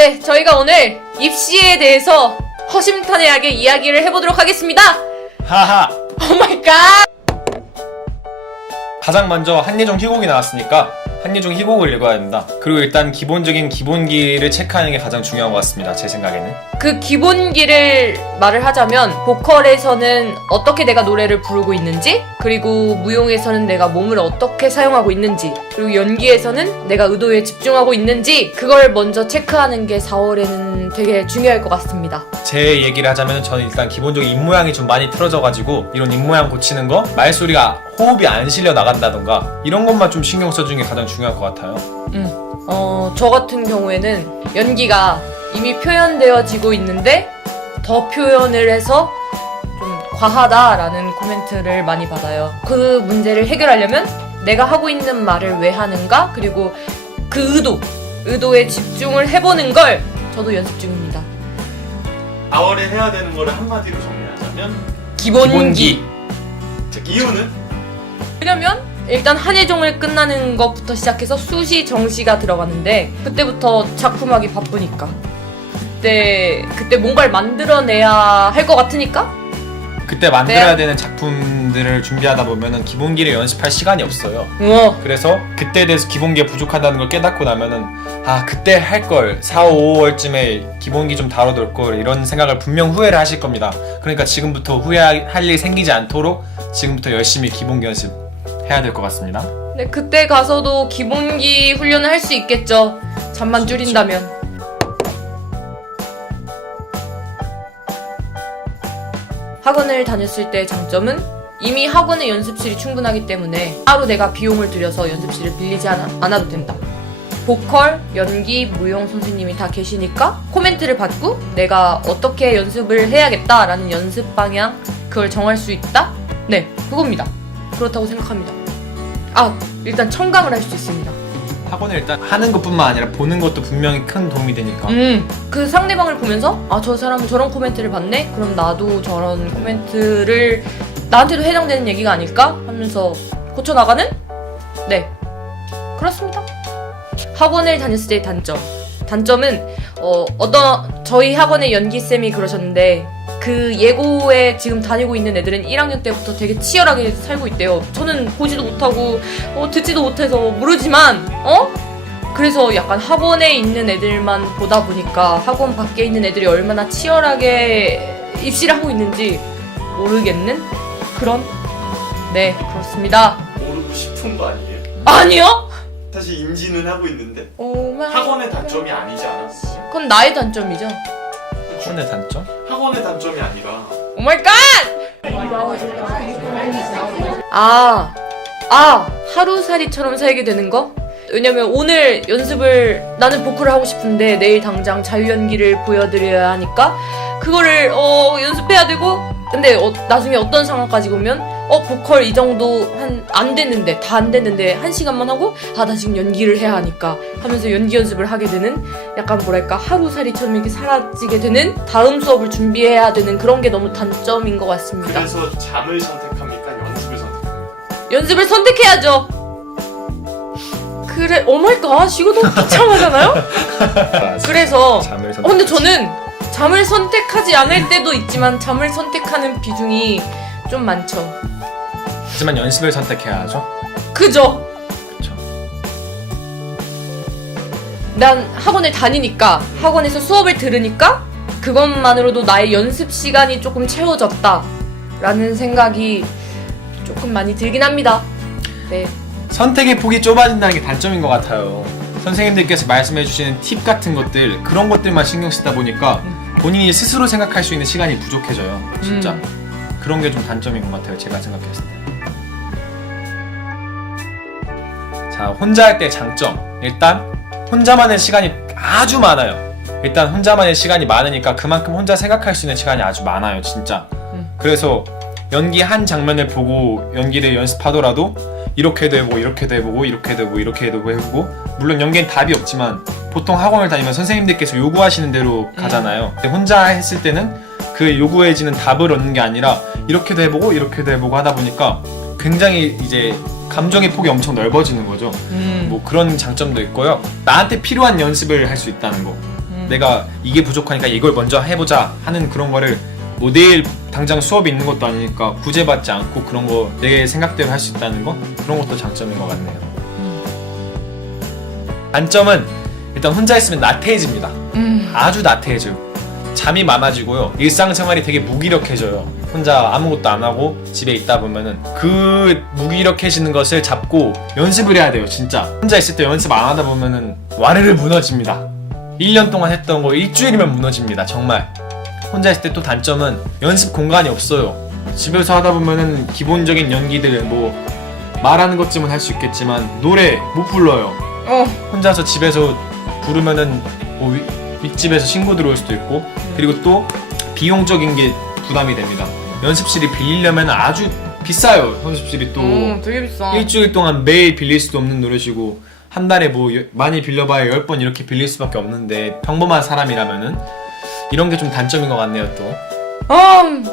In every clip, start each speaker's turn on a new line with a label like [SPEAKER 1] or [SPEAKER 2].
[SPEAKER 1] 네, 저희가 오늘 입시에 대해서 허심탄회하게 이야기를 해보도록 하겠습니다.
[SPEAKER 2] 하하.
[SPEAKER 1] 오 마이 갓!
[SPEAKER 2] 가장 먼저 한예종 희곡이 나왔으니까 한예종 희곡을 읽어야 된다. 그리고 일단 기본적인 기본기를 체크하는 게 가장 중요한 것 같습니다. 제 생각에는.
[SPEAKER 1] 그 기본기를 말을 하자면 보컬에서는 어떻게 내가 노래를 부르고 있는지 그리고 무용에서는 내가 몸을 어떻게 사용하고 있는지 그리고 연기에서는 내가 의도에 집중하고 있는지 그걸 먼저 체크하는 게 4월에는 되게 중요할 것 같습니다.
[SPEAKER 2] 제 얘기를 하자면 저는 일단 기본적인 입 모양이 좀 많이 틀어져가지고 이런 입 모양 고치는 거, 말소리가 호흡이 안 실려 나간다던가 이런 것만 좀 신경 써주는 게 가장 중요할 것 같아요.
[SPEAKER 1] 어, 저 같은 경우에는 연기가 이미 표현되어지고 있는데 더 표현을 해서 좀 과하다라는 코멘트를 많이 받아요. 그 문제를 해결하려면 내가 하고 있는 말을 왜 하는가? 그리고 그 의도, 의도에 집중을 해보는 걸 저도 연습 중입니다.
[SPEAKER 3] 4월에 해야 되는 거를 한마디로 정리하자면
[SPEAKER 1] 기본기.
[SPEAKER 3] 자, 이유는
[SPEAKER 1] 왜냐면 일단 한예종을 끝나는 것부터 시작해서 수시 정시가 들어가는데 그때부터 작품하기 바쁘니까 그때 그때 뭔가를 만들어내야 할 것 같으니까
[SPEAKER 2] 그때 만들어야
[SPEAKER 1] 네.
[SPEAKER 2] 되는 작품들을 준비하다 보면은 기본기를 연습할 시간이 없어요.
[SPEAKER 1] 우와
[SPEAKER 2] 그래서 그때에 대해서 기본기가 부족하다는 걸 깨닫고 나면은 아 그때 할 걸 4, 5월쯤에 기본기 좀 다뤄둘 걸 이런 생각을 분명 후회를 하실 겁니다. 그러니까 지금부터 후회할 일 생기지 않도록 지금부터 열심히 기본기 연습 해야 될 것 같습니다.
[SPEAKER 1] 근데 그때 가서도 기본기 훈련을 할 수 있겠죠 잠만 줄인다면 학원을 다녔을 때의 장점은 이미 학원의 연습실이 충분하기 때문에 따로 내가 비용을 들여서 연습실을 빌리지 않아, 않아도 된다. 보컬, 연기, 무용 선생님이 다 계시니까 코멘트를 받고 내가 어떻게 연습을 해야겠다라는 연습 방향 그걸 정할 수 있다? 네, 그겁니다. 그렇다고 생각합니다. 아, 일단 청감을 할 수 있습니다.
[SPEAKER 2] 학원을 일단 하는 것뿐만 아니라 보는 것도 분명히 큰 도움이 되니까
[SPEAKER 1] 음, 그 상대방을 보면서 아, 저 사람은 저런 코멘트를 받네? 그럼 나도 저런 코멘트를 나한테도 해당되는 얘기가 아닐까? 하면서 고쳐 나가는? 네. 그렇습니다. 학원을 다녔을 때의 단점. 단점은, 어, 어떤, 저희 학원의 연기 쌤이 그러셨는데, 그 예고에 지금 다니고 있는 애들은 1학년 때부터 되게 치열하게 살고 있대요. 저는 보지도 못하고, 어, 듣지도 못해서 모르지만, 어? 그래서 약간 학원에 있는 애들만 보다 보니까 학원 밖에 있는 애들이 얼마나 치열하게 입시를 하고 있는지 모르겠는 그런 네 그렇습니다
[SPEAKER 3] 모르고 싶은 거 아니에요?
[SPEAKER 1] 아니요
[SPEAKER 3] 사실 임지는 하고 있는데
[SPEAKER 1] 오마
[SPEAKER 3] 학원의 단점이 아니지 않았어요?
[SPEAKER 1] 그건 나의 단점이죠
[SPEAKER 2] 학원의 단점?
[SPEAKER 3] 학원의 단점이 아니라
[SPEAKER 1] 오마이갓 아, 아, 하루살이처럼 살게 되는 거? 왜냐면 오늘 연습을 나는 보컬을 하고 싶은데 내일 당장 자유연기를 보여드려야 하니까 그거를 어 연습해야 되고 근데 어, 나중에 어떤 상황까지 보면 어 보컬 이 정도 한 안 됐는데 다 안 됐는데 한 시간만 하고 아 나 지금 연기를 해야 하니까 하면서 연기 연습을 하게 되는 약간 뭐랄까 하루살이처럼 이렇게 사라지게 되는 다음 수업을 준비해야 되는 그런 게 너무 단점인 것 같습니다.
[SPEAKER 3] 그래서 잠을 선택합니까? 연습을 선택합니까?
[SPEAKER 1] 연습을 선택해야죠. 그래, 오마이갓, 이거 너무 비참하잖아요? 그래서,
[SPEAKER 2] 잠을
[SPEAKER 1] 어, 근데 저는 잠을 선택하지 않을 때도 있지만 잠을 선택하는 비중이 좀 많죠.
[SPEAKER 2] 하지만 연습을 선택해야 하죠.
[SPEAKER 1] 그죠?
[SPEAKER 2] 그렇죠.
[SPEAKER 1] 난 학원을 다니니까, 학원에서 수업을 들으니까, 그것만으로도 나의 연습 시간이 조금 채워졌다. 라는 생각이 조금 많이 들긴 합니다. 네.
[SPEAKER 2] 선택의 폭이 좁아진다는 게 단점인 것 같아요. 선생님들께서 말씀해 주시는 팁 같은 것들 그런 것들만 신경 쓰다 보니까 본인이 스스로 생각할 수 있는 시간이 부족해져요. 진짜
[SPEAKER 1] 음.
[SPEAKER 2] 그런 게 좀 단점인 것 같아요. 제가 생각했을 때. 자 혼자 할 때 장점 일단 혼자만의 시간이 아주 많아요. 일단 혼자만의 시간이 많으니까 그만큼 혼자 생각할 수 있는 시간이 아주 많아요. 진짜.
[SPEAKER 1] 음.
[SPEAKER 2] 그래서 연기 한 장면을 보고 연기를 연습하더라도 이렇게도 해보고 이렇게도 해보고 이렇게도 해보고 이렇게도 해보고 물론 연기엔 답이 없지만 보통 학원을 다니면 선생님들께서 요구하시는 대로 가잖아요 근데 혼자 했을 때는 그 요구해지는 답을 얻는 게 아니라 이렇게도 해보고 이렇게도 해보고 하다 보니까 굉장히 이제 감정의 폭이 엄청 넓어지는 거죠
[SPEAKER 1] 음.
[SPEAKER 2] 뭐 그런 장점도 있고요 나한테 필요한 연습을 할 수 있다는 거
[SPEAKER 1] 음.
[SPEAKER 2] 내가 이게 부족하니까 이걸 먼저 해보자 하는 그런 거를 뭐 내일 당장 수업이 있는 것도 아니니까 구제받지 않고 그런 거 내 생각대로 할 수 있다는 거 그런 것도 장점인 것 같네요. 단점은 일단 혼자 있으면 나태해집니다.
[SPEAKER 1] 음.
[SPEAKER 2] 아주 나태해져요. 잠이 많아지고요. 일상생활이 되게 무기력해져요. 혼자 아무것도 안 하고 집에 있다 보면은 그 무기력해지는 것을 잡고 연습을 해야 돼요. 진짜. 혼자 있을 때 연습 안 하다 보면은 와르르 무너집니다. 1년 동안 했던 거 일주일이면 무너집니다. 정말. 혼자 있을 때 또 단점은 연습 공간이 없어요. 집에서 하다 보면은 기본적인 연기들 뭐 말하는 것쯤은 할 수 있겠지만 노래 못 불러요.
[SPEAKER 1] 어.
[SPEAKER 2] 혼자서 집에서 부르면은 뭐 윗- 윗집에서 신고 들어올 수도 있고 그리고 또 비용적인 게 부담이 됩니다. 연습실이 빌리려면 아주 비싸요. 연습실이 또
[SPEAKER 1] 음, 되게 비싸.
[SPEAKER 2] 일주일 동안 매일 빌릴 수도 없는 노릇이고 한 달에 뭐 여- 많이 빌려봐야 열 번 이렇게 빌릴 수밖에 없는데 평범한 사람이라면은 이런 게 좀 단점인 것 같네요 또.
[SPEAKER 1] 음.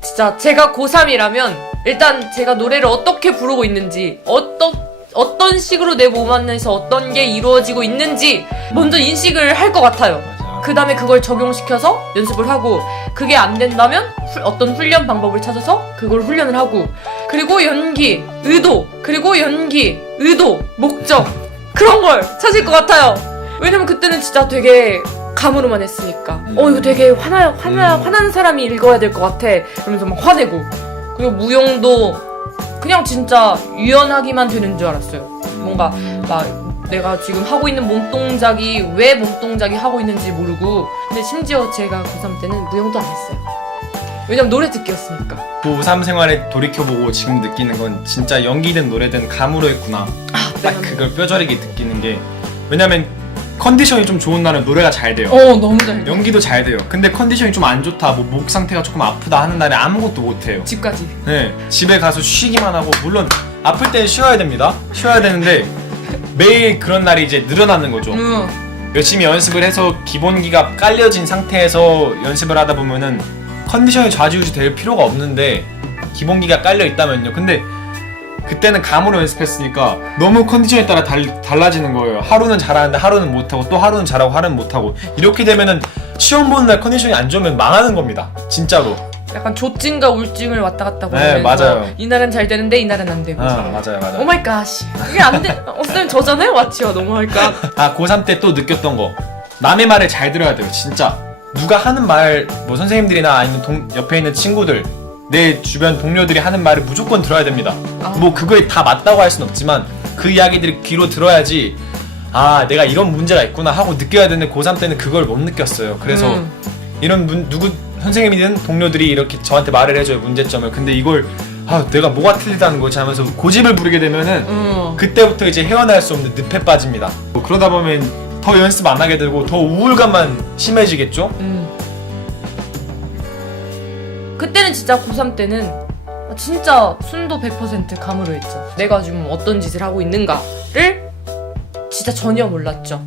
[SPEAKER 1] 진짜 제가 고3이라면 일단 제가 노래를 어떻게 부르고 있는지 어떤 어떤 식으로 내 몸 안에서 어떤 게 이루어지고 있는지 먼저 인식을 할 것 같아요. 그 다음에 그걸 적용시켜서 연습을 하고 그게 안 된다면 후- 어떤 훈련 방법을 찾아서 그걸 훈련을 하고 그리고 연기, 의도, 그리고 연기, 의도, 목적 그런 걸 찾을 것 같아요. 왜냐면 그때는 진짜 되게 감으로만 했으니까 어 이거 되게 화나 화나
[SPEAKER 2] 음.
[SPEAKER 1] 화나는 사람이 읽어야 될 것 같아 그러면서 막 화내고 그리고 무용도 그냥 진짜 유연하기만 되는 줄 알았어요. 뭔가 막 내가 지금 하고 있는 몸동작이 왜 몸동작이 하고 있는지 모르고. 근데 심지어 제가 고3 때는 무용도 안 했어요. 왜냐면 노래 듣기였으니까.
[SPEAKER 2] 고3 생활에 돌이켜보고 지금 느끼는 건 진짜 연기든 노래든 감으로 했구나. 아딱 그걸 뼈저리게 느끼는 게 왜냐면 컨디션이 좀 좋은 날은 노래가 잘 돼요.
[SPEAKER 1] 어 너무 잘 돼.
[SPEAKER 2] 연기도 잘 돼요. 근데 컨디션이 좀 안 좋다 뭐 목 상태가 조금 아프다 하는 날에 아무것도 못 해요.
[SPEAKER 1] 집까지.
[SPEAKER 2] 네 집에 가서 쉬기만 하고 물론 아플 때는 쉬어야 됩니다. 쉬어야 되는데 매일 그런 날이 이제 늘어나는 거죠.
[SPEAKER 1] 응.
[SPEAKER 2] 열심히 연습을 해서 기본기가 깔려진 상태에서 연습을 하다 보면은 컨디션이 좌지우지 될 필요가 없는데 기본기가 깔려 있다면요. 근데 그때는 감으로 연습했으니까 너무 컨디션에 따라 달, 달라지는 거예요. 하루는 잘하는데 하루는 못하고 또 하루는 잘하고 하루는 못하고 이렇게 되면은 시험 보는 날 컨디션이 안 좋으면 망하는 겁니다. 진짜로.
[SPEAKER 1] 약간 조증과 우울증을 왔다 갔다
[SPEAKER 2] 네,
[SPEAKER 1] 보면서
[SPEAKER 2] 맞아요.
[SPEAKER 1] 이날은 잘 되는데 이날은 안 되고
[SPEAKER 2] 아 맞아요 맞아요.
[SPEAKER 1] 오마이 갓 이게 안 돼 어쌤 저잖아요 왓치와 너무할 까
[SPEAKER 2] 아 고3 때 또 느꼈던 거 남의 말을 잘 들어야 돼요 진짜 누가 하는 말 뭐 선생님들이나 아니면 동, 옆에 있는 친구들 내 주변 동료들이 하는 말을 무조건 들어야 됩니다
[SPEAKER 1] 아.
[SPEAKER 2] 뭐 그거에 다 맞다고 할순 없지만 그 이야기들을 귀로 들어야지 아 내가 이런 문제가 있구나 하고 느껴야 되는데 고3 때는 그걸 못 느꼈어요 그래서
[SPEAKER 1] 음.
[SPEAKER 2] 이런 문, 누구 선생님이든 동료들이 이렇게 저한테 말을 해줘요 문제점을 근데 이걸 아 내가 뭐가 틀리다는 거지 하면서 고집을 부리게 되면은
[SPEAKER 1] 음.
[SPEAKER 2] 그때부터 이제 헤어날 수 없는 늪에 빠집니다. 뭐 그러다 보면 더 연습 안 하게 되고 더 우울감만 심해지겠죠?
[SPEAKER 1] 음. 그때는 진짜 고3 때는 진짜 순도 100% 감으로 했죠. 내가 지금 어떤 짓을 하고 있는가를 진짜 전혀 몰랐죠.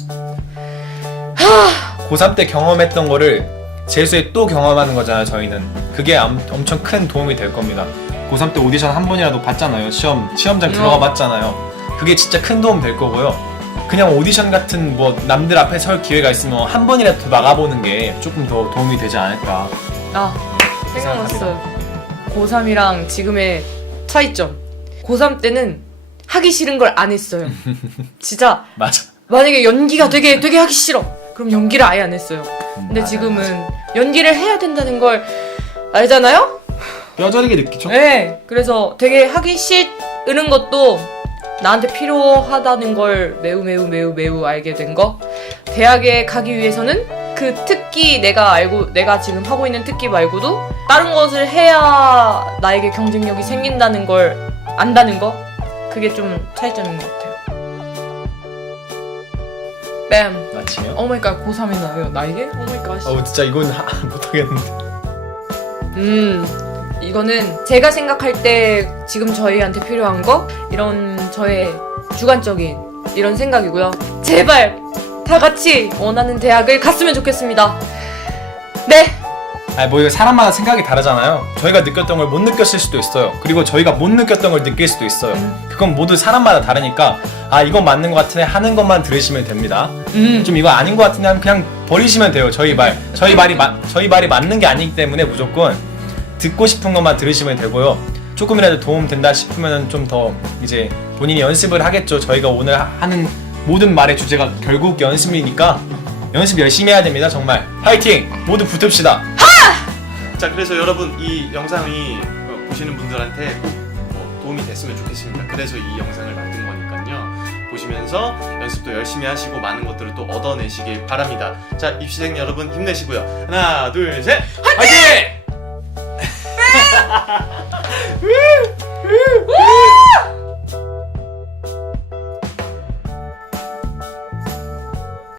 [SPEAKER 2] 고3 때 경험했던 거를 재수에 또 경험하는 거잖아요, 저희는. 그게 암- 엄청 큰 도움이 될 겁니다. 고3 때 오디션 한 번이라도 봤잖아요. 시험, 시험장 들어가
[SPEAKER 1] 어.
[SPEAKER 2] 봤잖아요. 그게 진짜 큰 도움 될 거고요. 그냥 오디션 같은 뭐 남들 앞에 설 기회가 있으면 한 번이라도 더 나가보는 게 조금 더 도움이 되지 않을까.
[SPEAKER 1] 아, 생각났어요. 고3이랑 지금의 차이점. 고3 때는 하기 싫은 걸 안 했어요. 진짜
[SPEAKER 2] 맞아.
[SPEAKER 1] 만약에 연기가 되게 되게 하기 싫어. 그럼 연기를 아예 안 했어요. 근데
[SPEAKER 2] 맞아요,
[SPEAKER 1] 지금은 연기를 해야 된다는 걸 알잖아요?
[SPEAKER 2] 뼈저리게 느끼죠?
[SPEAKER 1] 네. 그래서 되게 하기 싫은 것도 나한테 필요하다는 걸 매우 매우 매우 매우 알게 된 거. 대학에 가기 위해서는 그 특기 내가 알고 내가 지금 하고 있는 특기 말고도 다른 것을 해야 나에게 경쟁력이 생긴다는 걸 안다는 거. 그게 좀 차이점인 것 같아요. 뺨.
[SPEAKER 2] 마치요?
[SPEAKER 1] 오마이갓 고3이 나요 나에게? 오마이갓
[SPEAKER 2] 어우 진짜 이건 하- 못하겠는데.
[SPEAKER 1] 음 이거는 제가 생각할 때 지금 저희한테 필요한 거 이런 저의 주관적인 이런 생각이고요 제발 다 같이 원하는 대학을 갔으면 좋겠습니다 네
[SPEAKER 2] 아니 뭐 이거 사람마다 생각이 다르잖아요. 저희가 느꼈던 걸 못 느꼈을 수도 있어요. 그리고 저희가 못 느꼈던 걸 느낄 수도 있어요.
[SPEAKER 1] 음.
[SPEAKER 2] 그건 모두 사람마다 다르니까 아 이건 맞는 것 같으네 하는 것만 들으시면 됩니다.
[SPEAKER 1] 음.
[SPEAKER 2] 좀 이거 아닌 것 같은데 하면 그냥 버리시면 돼요. 저희 말 저희 말이 마, 저희 말이 맞는 게 아니기 때문에 무조건 듣고 싶은 것만 들으시면 되고요. 조금이라도 도움 된다 싶으면 좀 더 이제 본인이 연습을 하겠죠. 저희가 오늘 하- 하는 모든 말의 주제가 결국 연습이니까 연습 열심히 해야 됩니다. 정말 파이팅! 모두 붙읍시다.
[SPEAKER 3] 자 그래서 여러분 이 영상이 어, 보시는 분들한테 꼭 뭐, 도움이 됐으면 좋겠습니다. 그래서 이 영상을 만든 거니까요. 보시면서 연습도 열심히 하시고 많은 것들을 또 얻어내시길 바랍니다. 자 입시생 여러분 힘내시고요. 하나 둘 셋.
[SPEAKER 2] 파이팅!